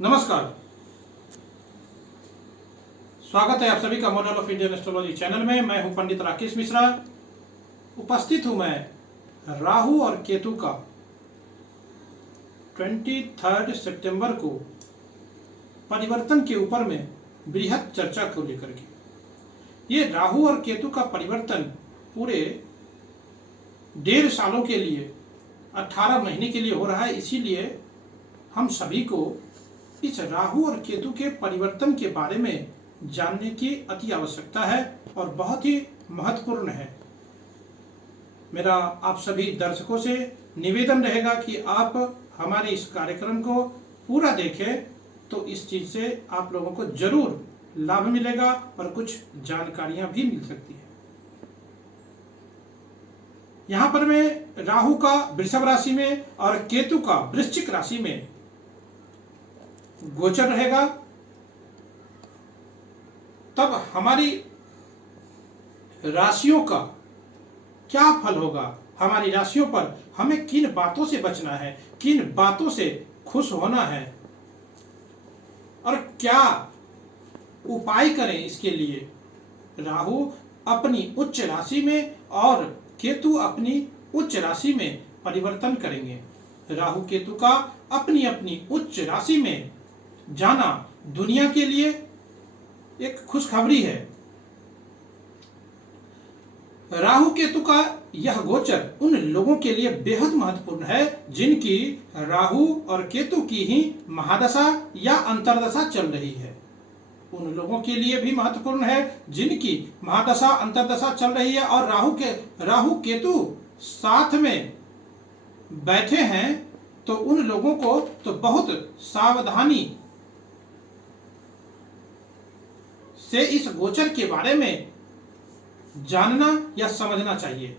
नमस्कार, स्वागत है आप सभी का model of Indian astrology channel में। मैं हूं पंडित राकेश मिश्रा। उपस्थित हूं मैं राहु और केतु का 23 सितंबर को परिवर्तन के ऊपर में बृहद चर्चा को लेकर के। ये राहु और केतु का परिवर्तन पूरे 1.5 सालों के लिए 18 महीने के लिए हो रहा है। इसीलिए हम सभी को इस राहु और केतु के परिवर्तन के बारे में जानने की अति आवश्यकता है और बहुत ही महत्वपूर्ण है। मेरा आप सभी दर्शकों से निवेदन रहेगा कि आप हमारे इस कार्यक्रम को पूरा देखें, तो इस चीज से आप लोगों को जरूर लाभ मिलेगा और कुछ जानकारियां भी मिल सकती है। यहां पर मैं राहु का वृषभ राशि में और केतु का वृश्चिक राशि में गोचर रहेगा, तब हमारी राशियों का क्या फल होगा, हमारी राशियों पर हमें किन बातों से बचना है, किन बातों से खुश होना है और क्या उपाय करें इसके लिए। राहु अपनी उच्च राशि में और केतु अपनी उच्च राशि में परिवर्तन करेंगे। राहु केतु का अपनी अपनी उच्च राशि में जाना दुनिया के लिए एक खुशखबरी है। राहु केतु का यह गोचर उन लोगों के लिए बेहद महत्वपूर्ण है जिनकी राहु और केतु की ही महादशा या अंतर्दशा चल रही है। उन लोगों के लिए भी महत्वपूर्ण है जिनकी महादशा अंतर्दशा चल रही है और राहु केतु साथ में बैठे हैं, तो उन लोगों को तो बहुत सावधानी से इस गोचर के बारे में जानना या समझना चाहिए।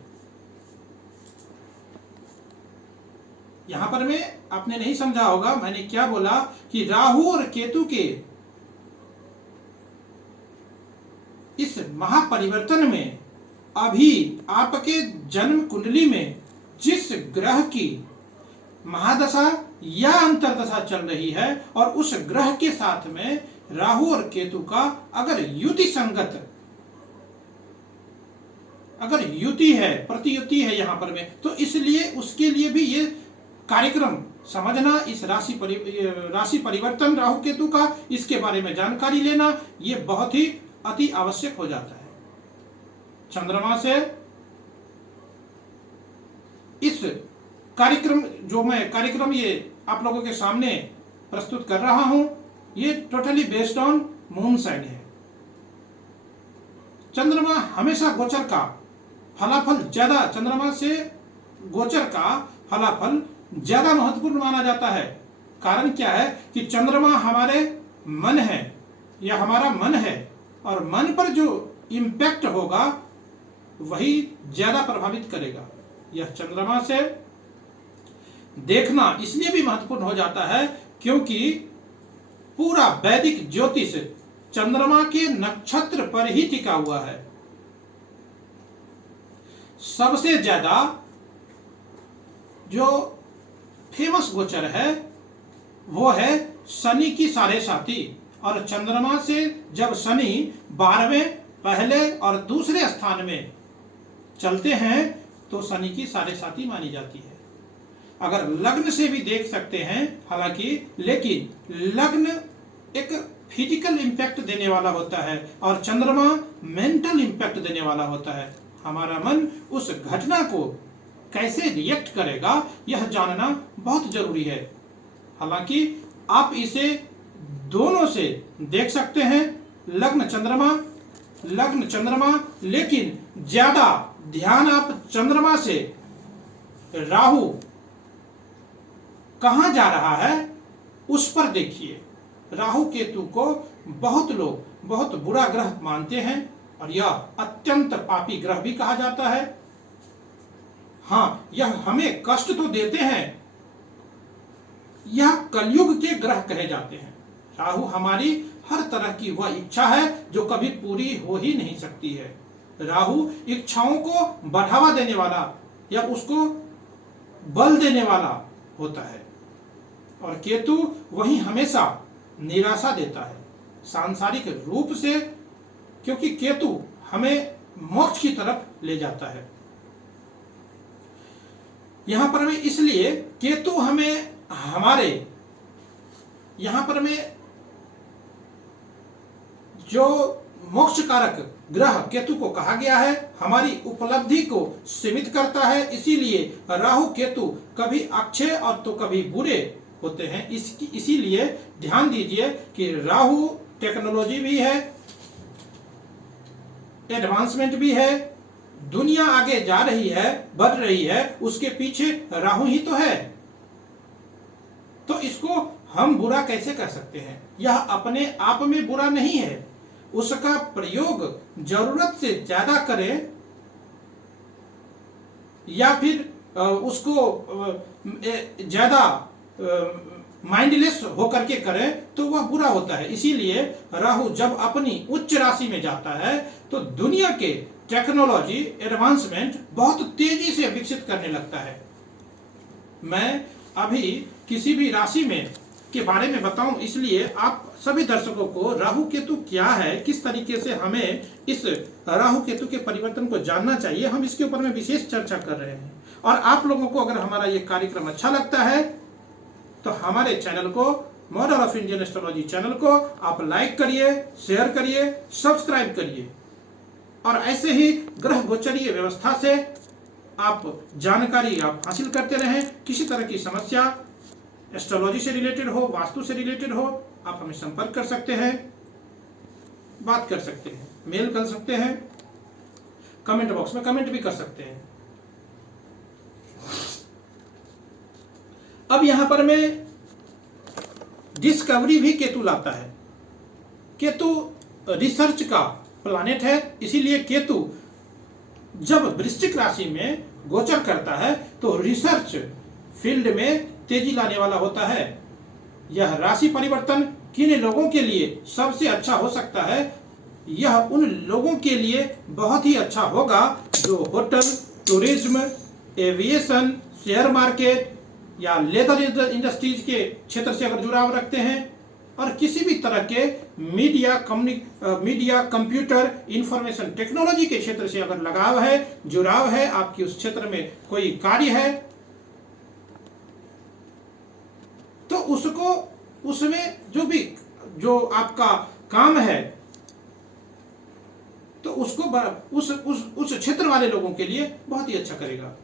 यहां पर मैं आपने नहीं समझा होगा मैंने क्या बोला कि राहु और केतु के इस महापरिवर्तन में अभी आपके जन्म कुंडली में जिस ग्रह की महादशा या अंतर्दशा चल रही है और उस ग्रह के साथ में राहु और केतु का अगर युति संगत अगर युति है, प्रतियुति है यहां पर में, तो इसलिए उसके लिए भी ये कार्यक्रम समझना, इस राशि परिवर्तन राहु केतु का, इसके बारे में जानकारी लेना, ये बहुत ही अति आवश्यक हो जाता है। चंद्रमा से इस कार्यक्रम ये आप लोगों के सामने प्रस्तुत कर रहा हूं, ये totally based on moon sign है। चंद्रमा हमेशा गोचर का फलाफल ज्यादा, चंद्रमा से गोचर का फलाफल ज्यादा महत्वपूर्ण माना जाता है। कारण क्या है कि चंद्रमा हमारे मन है या हमारा मन है और मन पर जो इम्पैक्ट होगा वही ज्यादा प्रभावित करेगा। यह चंद्रमा से देखना इसलिए भी महत्वपूर्ण हो जाता है क्योंकि पूरा वैदिक ज्योतिष चंद्रमा के नक्षत्र पर ही टिका हुआ है। सबसे ज्यादा जो फेमस गोचर है वो है शनि की 7.5, और चंद्रमा से जब शनि 12वें पहले और दूसरे स्थान में चलते हैं तो शनि की 7.5 मानी जाती है। अगर लग्न से भी देख सकते हैं हालांकि, लेकिन लग्न एक फिजिकल इंपैक्ट देने वाला होता है और चंद्रमा मेंटल इंपैक्ट देने वाला होता है। हमारा मन उस घटना को कैसे रिएक्ट करेगा यह जानना बहुत जरूरी है। हालांकि आप इसे दोनों से देख सकते हैं, लग्न चंद्रमा, लेकिन ज्यादा ध्यान आप चंद्रमा से राहु कहां जा रहा है उस पर देखिए। राहु केतु को बहुत लोग बहुत बुरा ग्रह मानते हैं और यह अत्यंत पापी ग्रह भी कहा जाता है। हाँ, यह हमें कष्ट तो देते हैं, यह कलयुग के ग्रह कहे जाते हैं। राहु हमारी हर तरह की वह इच्छा है जो कभी पूरी हो ही नहीं सकती है। राहु इच्छाओं को बढ़ावा देने वाला या उसको बल देने वाला होता है और केतु वही हमेशा निराशा देता है सांसारिक रूप से, क्योंकि केतु हमें मोक्ष की तरफ ले जाता है। यहां पर हमें इसलिए केतु हमें हमारे यहां पर हमें जो मोक्ष कारक ग्रह केतु को कहा गया है, हमारी उपलब्धि को सीमित करता है। इसीलिए राहु केतु कभी अच्छे और तो कभी बुरे होते हैं। इसीलिए ध्यान दीजिए कि राहु टेक्नोलॉजी भी है, एडवांसमेंट भी है, दुनिया आगे जा रही है, बढ़ रही है, उसके पीछे राहु ही तो है। तो इसको हम बुरा कैसे कर सकते हैं? यह अपने आप में बुरा नहीं है, उसका प्रयोग जरूरत से ज्यादा करें या फिर उसको ज्यादा माइंडलेस होकर के करें तो वह बुरा होता है। इसीलिए राहु जब अपनी उच्च राशि में जाता है तो दुनिया के टेक्नोलॉजी एडवांसमेंट बहुत तेजी से विकसित करने लगता है। मैं अभी किसी भी राशि में के बारे में बताऊं, इसलिए आप सभी दर्शकों को राहु केतु क्या है, किस तरीके से हमें इस राहु केतु के परिवर्तन को जानना चाहिए, हम इसके ऊपर में विशेष चर्चा कर रहे हैं। और आप लोगों को अगर हमारा ये कार्यक्रम अच्छा लगता है तो हमारे चैनल को, model of Indian astrology channel को आप लाइक करिए, शेयर करिए, सब्सक्राइब करिए और ऐसे ही ग्रह गोचरीय व्यवस्था से आप जानकारी आप हासिल करते रहें। किसी तरह की समस्या एस्ट्रोलॉजी से रिलेटेड हो, वास्तु से रिलेटेड हो, आप हमें संपर्क कर सकते हैं, बात कर सकते हैं, मेल कर सकते हैं, कमेंट बॉक्स में कमेंट भी कर सकते हैं। अब यहां पर मैं डिस्कवरी भी केतु लाता है। केतु रिसर्च का प्लैनेट है, इसीलिए केतु जब वृश्चिक राशि में गोचर करता है तो रिसर्च फील्ड में तेजी लाने वाला होता है। यह राशि परिवर्तन किन लोगों के लिए सबसे अच्छा हो सकता है? यह उन लोगों के लिए बहुत ही अच्छा होगा जो hotel, tourism, aviation, share market या लेदर इंडस्ट्रीज के क्षेत्र से अगर जुड़ाव रखते हैं और किसी भी तरह के मीडिया, कंप्यूटर, इंफॉर्मेशन टेक्नोलॉजी के क्षेत्र से अगर लगाव है, जुड़ाव है, आपकी उस क्षेत्र में कोई कार्य है तो उसको, उसमें जो आपका काम है तो उसको उस क्षेत्र वाले लोगों के लिए बहुत ही अच्छा करेगा।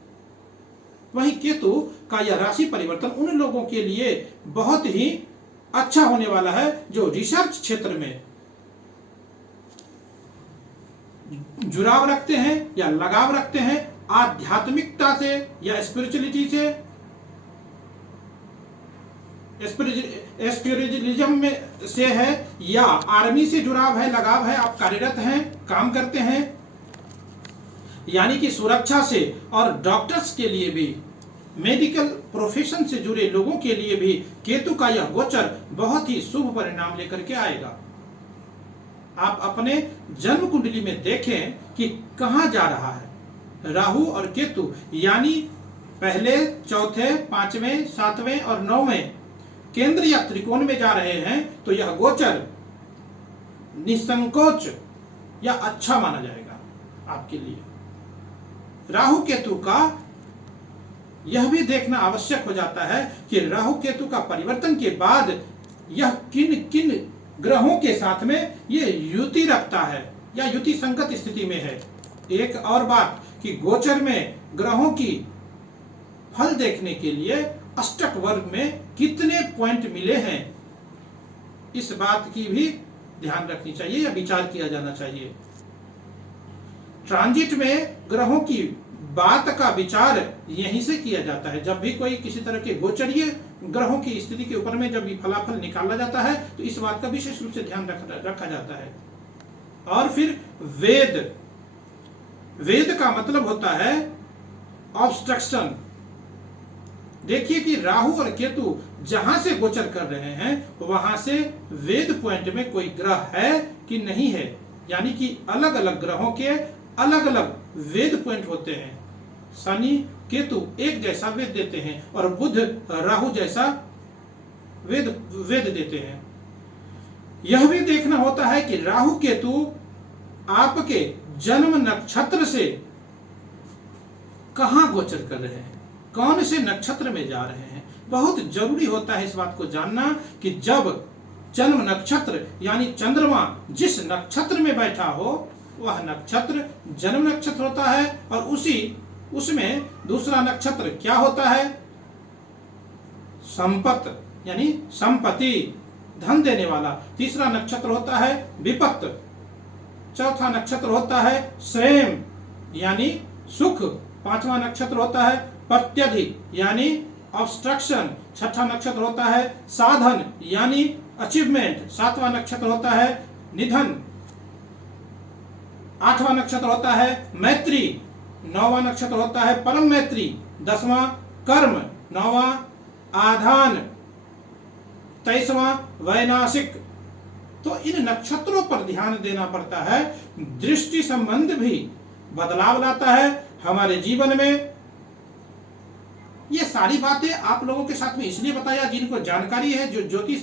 वहीं केतु का यह राशि परिवर्तन उन लोगों के लिए बहुत ही अच्छा होने वाला है जो रिसर्च क्षेत्र में जुड़ाव रखते हैं या लगाव रखते हैं, आध्यात्मिकता से या स्पिरिचुअलिटी से, स्पिरिचुअलिज्म में से है या आर्मी से जुड़ाव है, लगाव है, आप कार्यरत हैं, काम करते हैं, यानी कि सुरक्षा से, और डॉक्टर्स के लिए भी, मेडिकल प्रोफेशन से जुड़े लोगों के लिए भी केतु का यह गोचर बहुत ही शुभ परिणाम लेकर के आएगा। आप अपने जन्म कुंडली में देखें कि कहां जा रहा है राहु और केतु, यानी पहले, चौथे, पांचवें, सातवें और नौवें केंद्र या त्रिकोण में जा रहे हैं तो यह गोचर निसंकोच या अच्छा माना जाएगा आपके लिए। राहु केतु का यह भी देखना आवश्यक हो जाता है कि राहु केतु का परिवर्तन के बाद यह किन किन ग्रहों के साथ में ये युति रखता है या युति संगत स्थिति में है। एक और बात कि गोचर में ग्रहों की फल देखने के लिए अष्टक वर्ग में कितने पॉइंट मिले हैं, इस बात की भी ध्यान रखनी चाहिए या विचार किया जाना चाहिए। ट्रांजिट में ग्रहों की बात का विचार यहीं से किया जाता है। जब भी कोई किसी तरह के गोचरीय ग्रहों की स्थिति के ऊपर में जब भी फलाफल निकाला जाता है तो इस बात का विशेष रूप से ध्यान रखा जाता है। और फिर वेद का मतलब होता है ऑब्स्ट्रक्शन। देखिए कि राहु और केतु जहां से गोचर कर रहे हैं वहां से वेद पॉइंट में कोई ग्रह है कि नहीं है, यानी कि अलग अलग ग्रहों के अलग अलग वेद पॉइंट होते हैं। शनि केतु एक जैसा वेद देते हैं और बुध राहु जैसा वेद देते हैं। यह भी देखना होता है कि राहु केतु आपके जन्म नक्षत्र से कहां गोचर कर रहे हैं, कौन से नक्षत्र में जा रहे हैं। बहुत जरूरी होता है इस बात को जानना कि जब जन्म नक्षत्र यानी चंद्रमा जिस नक्षत्र में बैठा हो वह नक्षत्र जन्म नक्षत्र होता है, और उसमें दूसरा नक्षत्र क्या होता है, संपत यानी संपत्ति, धन देने वाला। तीसरा नक्षत्र होता है विपत्त। चौथा नक्षत्र होता है श्रेम यानी सुख। पांचवा नक्षत्र होता है प्रत्यधि यानी ऑब्स्ट्रक्शन। छठा नक्षत्र होता है साधन यानी अचीवमेंट। सातवां नक्षत्र होता है निधन। आठवां नक्षत्र होता है मैत्री। नौवां नक्षत्र होता है परम मैत्री। 10वां कर्म। 9वां आधान। 23वां वैनाशिक। तो इन नक्षत्रों पर ध्यान देना पड़ता है। दृष्टि संबंध भी बदलाव लाता है हमारे जीवन में। ये सारी बातें आप लोगों के साथ में इसलिए बताया जिनको जानकारी है, जो ज्योतिष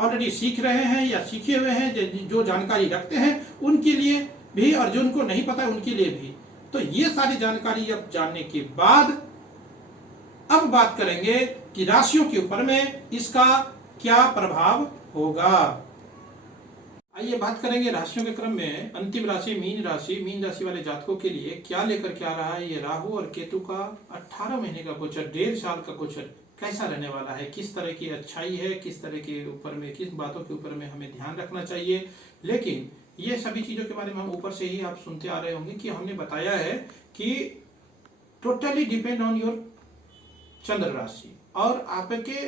ऑलरेडी सीख रहे हैं या सीखे हुए हैं, जो जानकारी रखते हैं उनके लिए भी, और जो उनको नहीं पता है उनके लिए भी। तो ये सारी जानकारी अब जानने के बाद अब बात करेंगे कि राशियों के ऊपर में इसका क्या प्रभाव होगा। आइए बात करेंगे राशियों के क्रम में अंतिम राशि मीन राशि। मीन राशि वाले जातकों के लिए क्या लेकर के आ रहा है ये राहु और केतु का 18 महीने का गोचर, 1.5 साल का गोचर कैसा रहने वाला है, किस तरह की अच्छाई है, किस तरह के ऊपर में, किस बातों के ऊपर में हमें ध्यान रखना चाहिए। लेकिन ये सभी चीजों के बारे में हम ऊपर से ही आप सुनते आ रहे होंगे कि हमने बताया है कि टोटली डिपेंड ऑन योर चंद्र राशि और आपके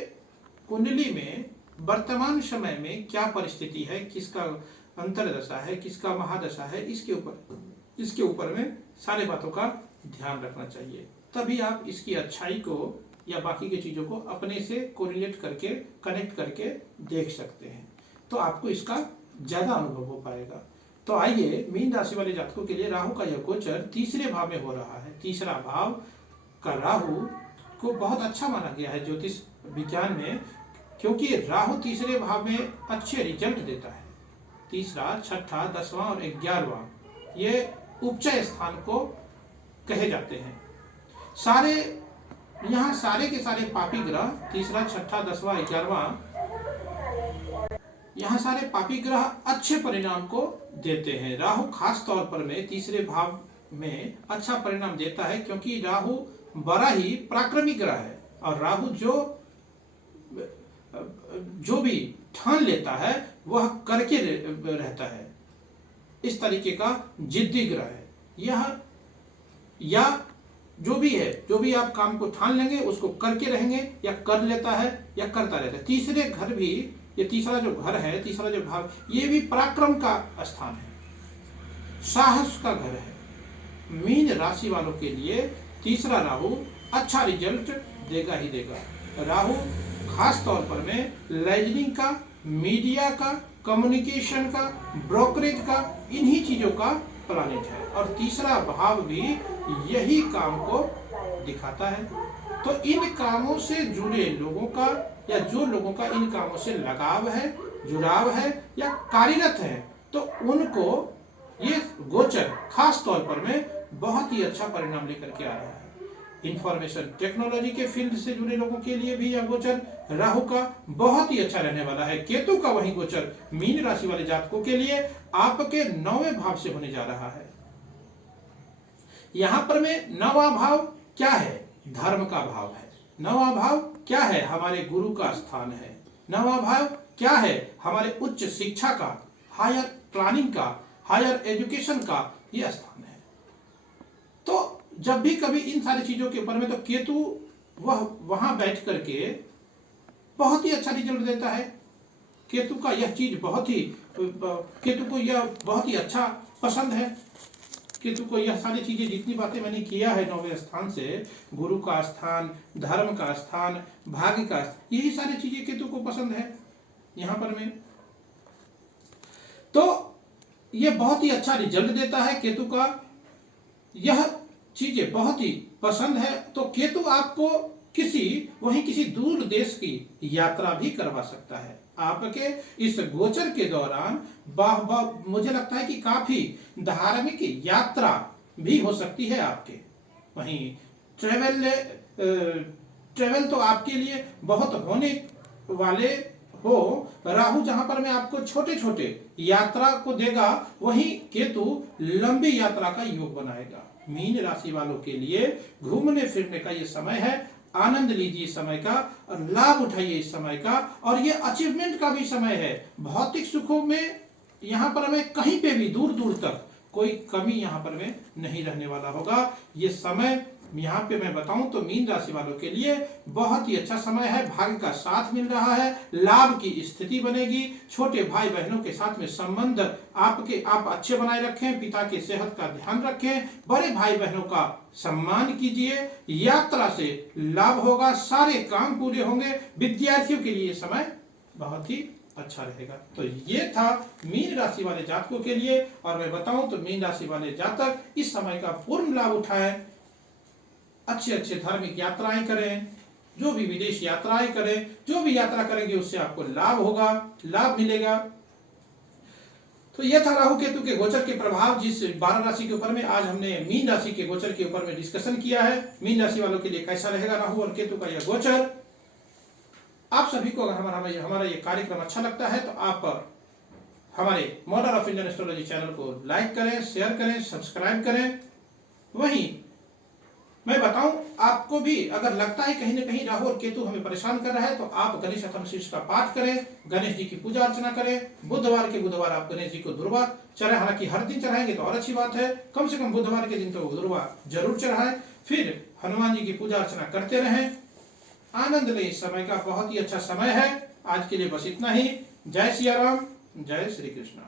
कुंडली में वर्तमान समय में क्या परिस्थिति है, किसका अंतरदशा है, किसका महादशा है, इसके ऊपर में सारे बातों का ध्यान रखना चाहिए। तभी आप इसकी अच्छाई को या बाकी की चीजों को अपने से कोरिलेट करके, कनेक्ट करके देख सकते हैं, तो आपको इसका ज्यादा अनुभव हो पाएगा। तो आइए मीन राशि वाले जातकों के लिए राहु का यह गोचर तीसरे भाव में हो रहा है। तीसरा भाव का राहु को बहुत अच्छा माना गया है ज्योतिष विज्ञान में, क्योंकि राहु तीसरे भाव में अच्छे रिजल्ट देता है। तीसरा, छठा, 10वां और 11वां ये उपचय स्थान को कहे जाते हैं। यहाँ सारे के सारे पापी ग्रह, तीसरा, छठा, 10वां, 11वां, यहाँ सारे पापी ग्रह अच्छे परिणाम को देते हैं। राहु खास तौर पर में तीसरे भाव में अच्छा परिणाम देता है, क्योंकि राहु बड़ा ही पराक्रमी ग्रह है और राहु जो भी ठान लेता है वह करके रहता है। इस तरीके का जिद्दी ग्रह है यह, या जो भी है, जो भी आप काम को ठान लेंगे उसको करके रहेंगे, या कर लेता है या करता रहता है। तीसरे घर भी, ये तीसरा जो घर है, तीसरा जो भाव, ये भी पराक्रम का स्थान है, साहस का घर है। मीन राशि वालों के लिए तीसरा राहु अच्छा रिजल्ट देगा ही देगा। राहु खास तौर पर में लेजनिंग का, मीडिया का, कम्युनिकेशन का, ब्रोकरेज का, इन्हीं चीजों का प्लानेट है और तीसरा भाव भी यही काम को दिखाता है। तो इन कामों से जुड़े लोगों का या जो लोगों का इन कामों से लगाव है, जुड़ाव है या कार्यरत है, तो उनको ये गोचर खास तौर पर में बहुत ही अच्छा परिणाम लेकर के आ रहा है। इंफॉर्मेशन टेक्नोलॉजी के फील्ड से जुड़े लोगों के लिए भी यह गोचर राहु का बहुत ही अच्छा रहने वाला है। केतु का वही गोचर मीन राशि वाले जातकों के लिए आपके 9वें भाव से होने जा रहा है। यहां पर में 9वां भाव क्या है? धर्म का भाव है। 9वां भाव क्या है? हमारे गुरु का स्थान है। 9वां भाव क्या है? हमारे उच्च शिक्षा का, हायर प्लानिंग का, हायर एजुकेशन का यह स्थान है। तो जब भी कभी इन सारी चीजों के ऊपर में, तो केतु वह वहां बैठ करके बहुत ही अच्छा रिजल्ट देता है। केतु का यह चीज केतु को यह बहुत ही अच्छा पसंद है। केतु को यह सारी चीजें, जितनी बातें मैंने किया है 9वें स्थान से, गुरु का स्थान, धर्म का स्थान, भाग्य का स्थान, यही सारी चीजें केतु को पसंद है यहां पर में। तो यह बहुत ही अच्छा रिजल्ट देता है। केतु का यह चीजें बहुत ही पसंद है। तो केतु आपको किसी दूर देश की यात्रा भी करवा सकता है। आपके इस गोचर के दौरान मुझे लगता है कि काफी धार्मिक यात्रा भी हो सकती है आपके। वहीं ट्रेवल तो आपके लिए बहुत होने वाले हो। राहु जहां पर मैं आपको छोटे छोटे यात्रा को देगा, वहीं केतु लंबी यात्रा का योग बनाएगा। मीन राशि वालों के लिए घूमने फिरने का ये समय है। आनंद लीजिए इस समय का और लाभ उठाइए इस समय का, और ये अचीवमेंट का भी समय है। भौतिक सुखों में यहाँ पर हमें कहीं पे भी दूर दूर तक कोई कमी यहाँ पर में नहीं रहने वाला होगा। ये समय यहाँ पे मैं बताऊं तो मीन राशि वालों के लिए बहुत ही अच्छा समय है। भाग्य का साथ मिल रहा है, लाभ की स्थिति बनेगी। छोटे भाई बहनों के साथ में संबंध आप अच्छे बनाए रखें। पिता की सेहत का ध्यान रखें। बड़े भाई बहनों का सम्मान कीजिए। यात्रा से लाभ होगा, सारे काम पूरे होंगे। विद्यार्थियों के लिए ये समय बहुत ही अच्छा रहेगा। तो ये था मीन राशि वाले जातकों के लिए। और मैं बताऊं तो मीन राशि वाले जातक इस समय का पूर्ण लाभ उठाएं, अच्छे अच्छे धार्मिक यात्राएं करें, जो भी विदेश यात्राएं करें, जो भी यात्रा करेंगे उससे आपको लाभ होगा, लाभ मिलेगा। तो यह था राहु केतु के गोचर के प्रभाव, जिस 12 राशि के ऊपर में आज हमने मीन राशि के गोचर के ऊपर में डिस्कशन किया है। मीन राशि वालों के लिए कैसा रहेगा राहु और केतु का यह गोचर। आप सभी को अगर हमारा ये कार्यक्रम अच्छा लगता है तो आप हमारे model of Indian astrology channel को लाइक करें, शेयर करें, सब्सक्राइब करें। वहीं मैं बताऊं, आपको भी अगर लगता है कहीं ना कहीं राहु और केतु हमें परेशान कर रहा है तो आप गणेश अथर्व शीर्ष का पाठ करें, गणेश जी की पूजा अर्चना करें। बुधवार के बुधवार आप गणेश जी को दुर्वा चढ़ाएं। हालांकि हर दिन चढ़ाएंगे तो और अच्छी बात है, कम से कम बुधवार के दिन तो दुर्वा जरूर चढ़ाएं। फिर हनुमान जी की पूजा अर्चना करते रहें। आनंद लें, इस समय का बहुत ही अच्छा समय है। आज के लिए बस इतना ही। जय सिया राम, जय श्री कृष्ण।